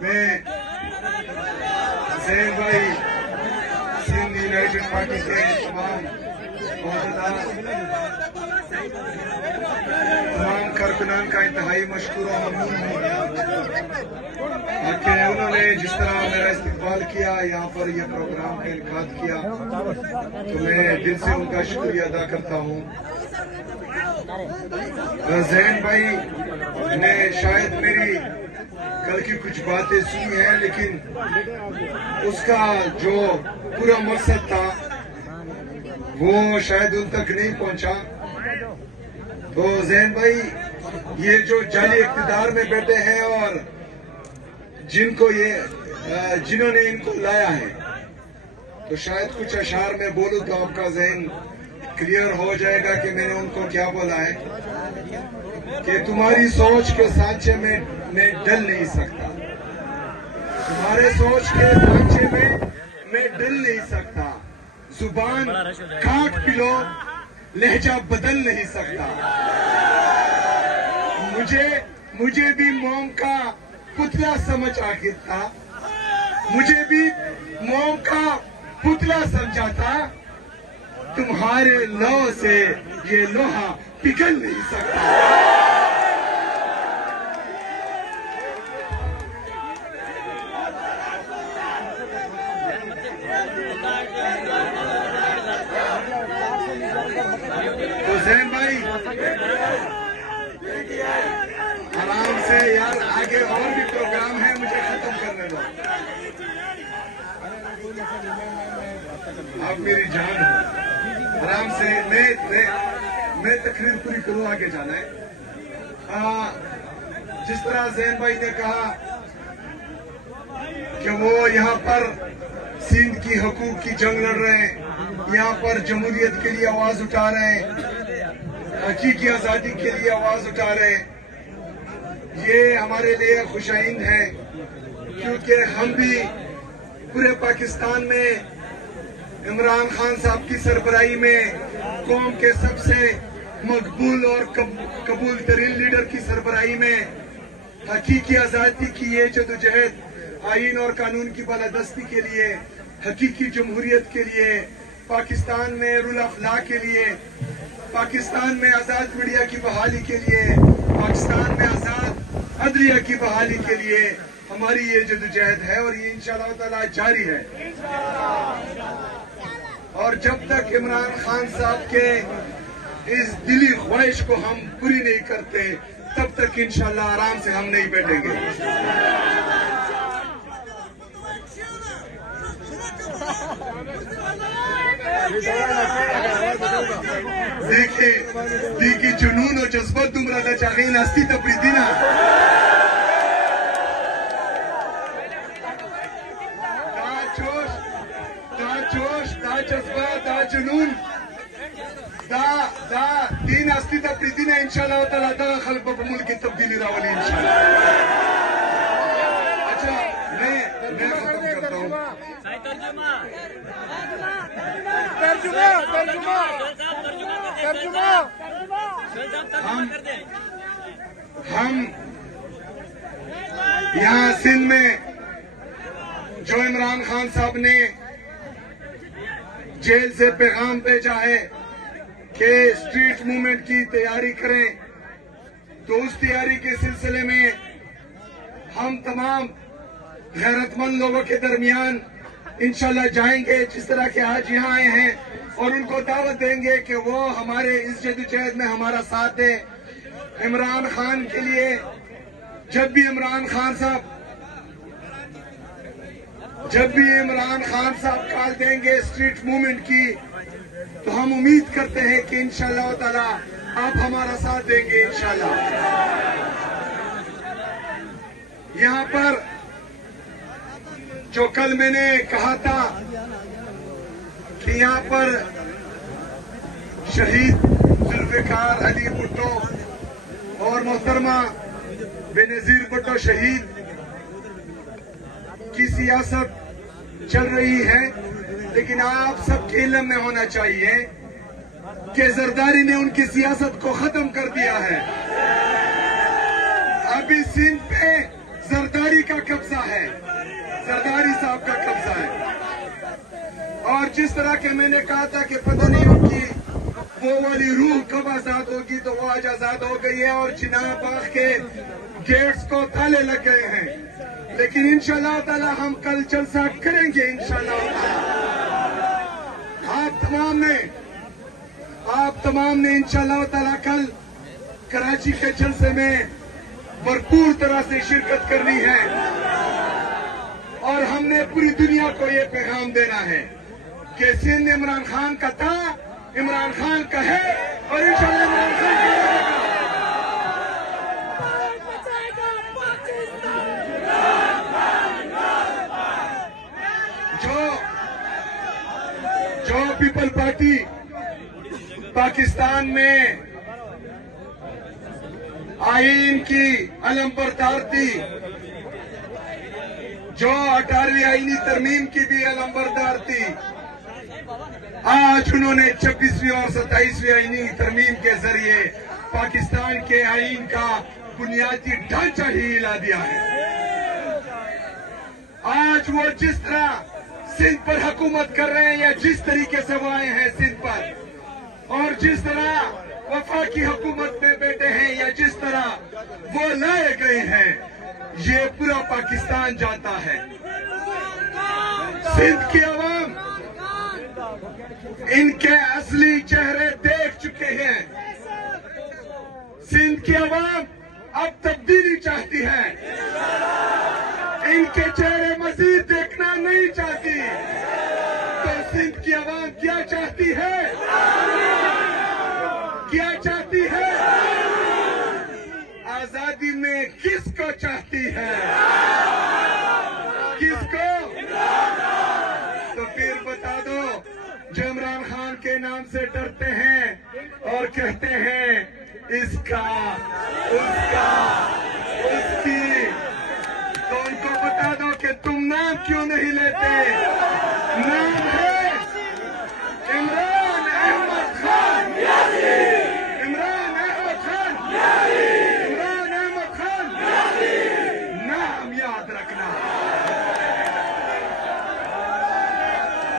मैं ज़ैन भाई Sindh United party के तमाम कारकुनान का इंतहाई मशकूर और ममनून हूँ कि उन्होंने जिस तरह मेरा इस्तकबाल किया, यहाँ पर यह प्रोग्राम का इनकाद किया, तो मैं दिल से उनका शुक्रिया अदा करता हूँ। ज़ैन भाई ने शायद मेरी कल की कुछ बातें सुनी है, लेकिन उसका जो पूरा मकसद था वो शायद उन तक नहीं पहुंचा। तो ज़ैन भाई, ये जो जाली इक़्तिदार में बैठे हैं और जिन्होंने इनको लाया है, तो शायद कुछ अशार में बोलूं तो आपका ज़हन क्लियर हो जाएगा कि मैंने उनको क्या बोला है कि तुम्हारी सोच के सांचे में मैं डल नहीं सकता, तुम्हारे सोच के सांचे में मैं डल नहीं सकता, जुबान काट पिलो लहजा बदल नहीं सकता, मुझे भी मोम का पुतला समझ आखिर था, मुझे भी मोम का पुतला समझा था, तुम्हारे लौ से ये लोहा पिघल नहीं सकता। तो ज़ैन भाई आराम से यार, आगे और भी प्रोग्राम है, मुझे खत्म करने दो। आप मेरी जान हो, आराम से मैं तकरीर पूरी करूँ, आगे जाना है। जिस तरह ज़ैन भाई ने कहा कि वो यहाँ पर सिंध की हकूक की जंग लड़ रहे हैं, यहाँ पर जमहूरियत के लिए आवाज उठा रहे हैं, हकीकी आजादी के लिए आवाज उठा रहे हैं, ये हमारे लिए खुशाइंद है, क्योंकि हम भी पूरे पाकिस्तान में इमरान खान साहब की सरबराही में कौम के सबसे मकबूल और कबूल तरीन लीडर की सरबराही में हकीकी आजादी की ये जदोजहद, आईन और कानून की बालादस्ती के लिए, हकीकी जमहूरियत के लिए, पाकिस्तान में रुल अखला के लिए, पाकिस्तान में आजाद मीडिया की बहाली के लिए, पाकिस्तान में आजाद अदलिया की बहाली के लिए हमारी ये जदोजहद है और ये इंशाअल्लाह ताला जारी है। और जब तक इमरान खान साहब के इस दिली ख्वाहिश को हम पूरी नहीं करते, तब तक इंशाअल्लाह आराम से हम नहीं बैठेंगे। देखिए जुनून और जज्बत दुमरा दा चागीन हस्ती तपरीदीना दा जोश दा जज्बा दा जुनून दा दीन हस्ती तपरीदीना इंशाअल्लाह ताला दा खल्क मुल्क की तब्दीली रावली इंशाअल्लाह। अच्छा, मैं खत्म करता हूँ। हम यहाँ सिंध में जो इमरान खान साहब ने जेल से पैगाम भेजा है कि स्ट्रीट मूवमेंट की तैयारी करें, तो उस तैयारी के सिलसिले में हम तमाम गैरतमंद लोगों के दरमियान इंशाल्लाह जाएंगे, जिस तरह के आज यहाँ आए हैं, और उनको दावत देंगे कि वो हमारे इस जदोजहद में हमारा साथ दे। इमरान खान के लिए जब भी इमरान खान साहब कॉल देंगे स्ट्रीट मूवमेंट की, तो हम उम्मीद करते हैं कि इंशाअल्लाह ताला आप हमारा साथ देंगे इंशाअल्लाह। यहाँ पर जो कल मैंने कहा था कि यहाँ पर शहीद जुल्फिकार अली भुट्टो और मोहतरमा बेनजीर भुट्टो शहीद की सियासत चल रही है, लेकिन आप सबके इल्म में होना चाहिए कि जरदारी ने उनकी सियासत को खत्म कर दिया है। अभी सिंध पे जरदारी का कब्जा है, जरदारी साहब का कब्जा है। और जिस तरह के मैंने कहा था कि पता नहीं उनकी वो वाली रूह कब आजाद होगी, तो वो आज आजाद हो गई है और चिनाब बाग के गेट्स को ताले लग गए हैं। लेकिन इंशाअल्लाह ताला हम कल जलसा करेंगे इंशाअल्लाह ताला। आप तमाम ने इंशाअल्लाह ताला कल कराची के जलसे में भरपूर तरह से शिरकत करनी है और हमने पूरी दुनिया को ये पैगाम देना है कि सिंध इमरान खान का था, इमरान खान का है और इंशाअल्लाह इमरान खान का रहेगा। जो पीपल पार्टी पाकिस्तान में आईन की अलंबरदार थी, जो 18वीं आईनी तरमीम की भी अलंबरदार थी, आज उन्होंने 26वीं और 27वीं आईनी तरमीम के जरिए पाकिस्तान के आईन का बुनियादी ढांचा ही हिला दिया है। आज वो जिस तरह सिंध पर हुकूमत कर रहे हैं या जिस तरीके से वो आए हैं सिंध पर, और जिस तरह वफाकी हुकूमत में बैठे हैं या जिस तरह वो लाए गए हैं, ये पूरा पाकिस्तान जानता है। सिंध की अवाम इनके असली चेहरे देख चुके हैं। सिंध की अवाम अब तब्दीली चाहती है, इनके चेहरे मजीद देखना नहीं चाहती। तो सिंध की अवाम क्या चाहती है, क्या चाहती है? आजादी में किसको चाहती है, किसको? तो फिर बता दो, जो इमरान खान के नाम से डरते हैं और कहते हैं इसका उसका